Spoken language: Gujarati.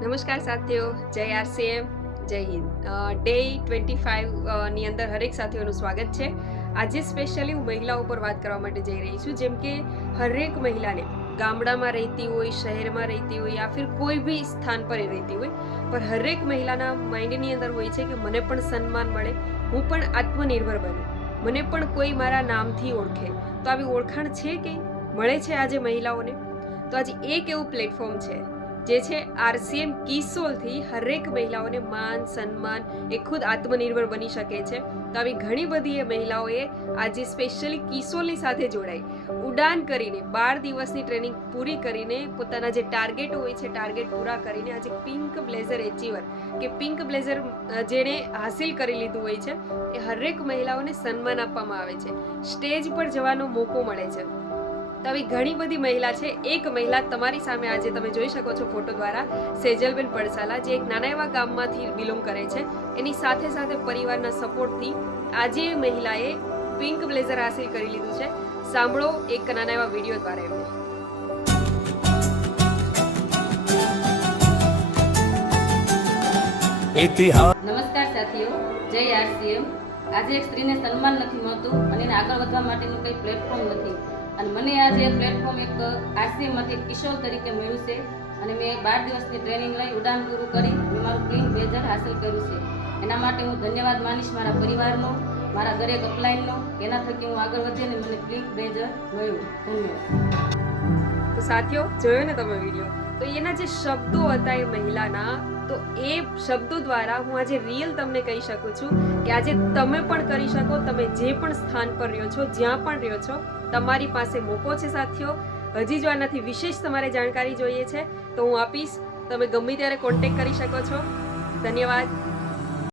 નમસ્કાર સાથીઓ, જય આરસીએમ, જય હિન્દ. ડે 25 ની અંદર હરેક સાથીઓનું સ્વાગત છે. આજે સ્પેશિયલી હું મહિલાઓ પર વાત કરવા માટે જઈ રહી છું. જેમ કે હરેક મહિલાને ગામડામાં રહેતી હોય, શહેરમાં રહેતી હોય યા ફિર કોઈ બી સ્થાન પર રહેતી હોય, પણ હરેક મહિલાના માઇન્ડની અંદર હોય છે કે મને પણ સન્માન મળે, હું પણ આત્મનિર્ભર બનું, મને પણ કોઈ મારા નામથી ઓળખે. તો આવી ઓળખાણ છે કે મળે છે આજે મહિલાઓને? તો આજે એક એવું પ્લેટફોર્મ છે જે છે આરસીએમ કિસોલથી હરેક મહિલાઓને માન સન્માન એ ખુદ આત્મનિર્ભર બની શકે છે. તો આવી ઘણી બધી એ મહિલાઓએ આજે સ્પેશિયલી કિસોલની સાથે જોડાઈ ઉડાન કરીને 12 દિવસની ટ્રેનિંગ પૂરી કરીને પોતાના જે ટાર્ગેટ હોય છે ટાર્ગેટ પૂરા કરીને આજે પિંક બ્લેઝર એચીવર કે પિંક બ્લેઝર જેણે હાસિલ કરી લીધું હોય છે એ હરેક મહિલાઓને સન્માન આપવામાં આવે છે, સ્ટેજ પર જવાનો મોકો મળે છે. તો આવી ઘણી બધી મહિલા છે. એક મહિલા તમારી સામે આજે તમે જોઈ શકો છો ફોટો દ્વારા, સેજલબેન પડસાલા, જે એક નાના એવા ગામમાંથી બિલોંગ કરે છે. એની સાથે સાથે પરિવારના સપોર્ટથી આજે એ મહિલાએ પિંક બ્લેઝર હાસિલ કરી લીધું છે. સાંભળો એક નાના એવા વિડીયો દ્વારા એમને. નમસ્કાર સાથીઓ, જય આરસીએમ. આજે એક સ્ત્રીને સન્માન નથી મળતું અને એને આગળ વધવા માટેનું કંઈ પ્લેટફોર્મ નથી, અને મને આજે પ્લેટફોર્મ એક આરસીએમમાંથી કિશોર તરીકે મળ્યું છે. અને મેં 12 દિવસની ટ્રેનિંગ લઈ ઉડાન પૂરું કરી મેં મારું પિંક બ્લેઝર હાંસલ કર્યું છે. એના માટે હું ધન્યવાદ માનીશ મારા પરિવારનો, મારા દરેક અપલાઇનનો. એના થકી હું આગળ વધી અને મને પિંક બ્લેઝર મળ્યું. ધન્યવાદ. તો સાથીઓ, જોયો ને તમે વિડીયો? તો એના જે શબ્દો હતા એ મહિલાના, તો એ શબ્દો દ્વારા હું આજે રિયલ તમને કહી શકું છું કે આજે તમે પણ કરી શકો. તમે જે પણ સ્થાન પર રહ્યો છો, જ્યાં પણ રહ્યો છો, તમારી પાસે મોકો છે સાથીઓ. હજી જો આનાથી વિશેષ તમારે જાણકારી જોઈએ છે તો હું આપીશ. તમે ગમે ત્યારે કોન્ટેક્ટ કરી શકો છો. ધન્યવાદ.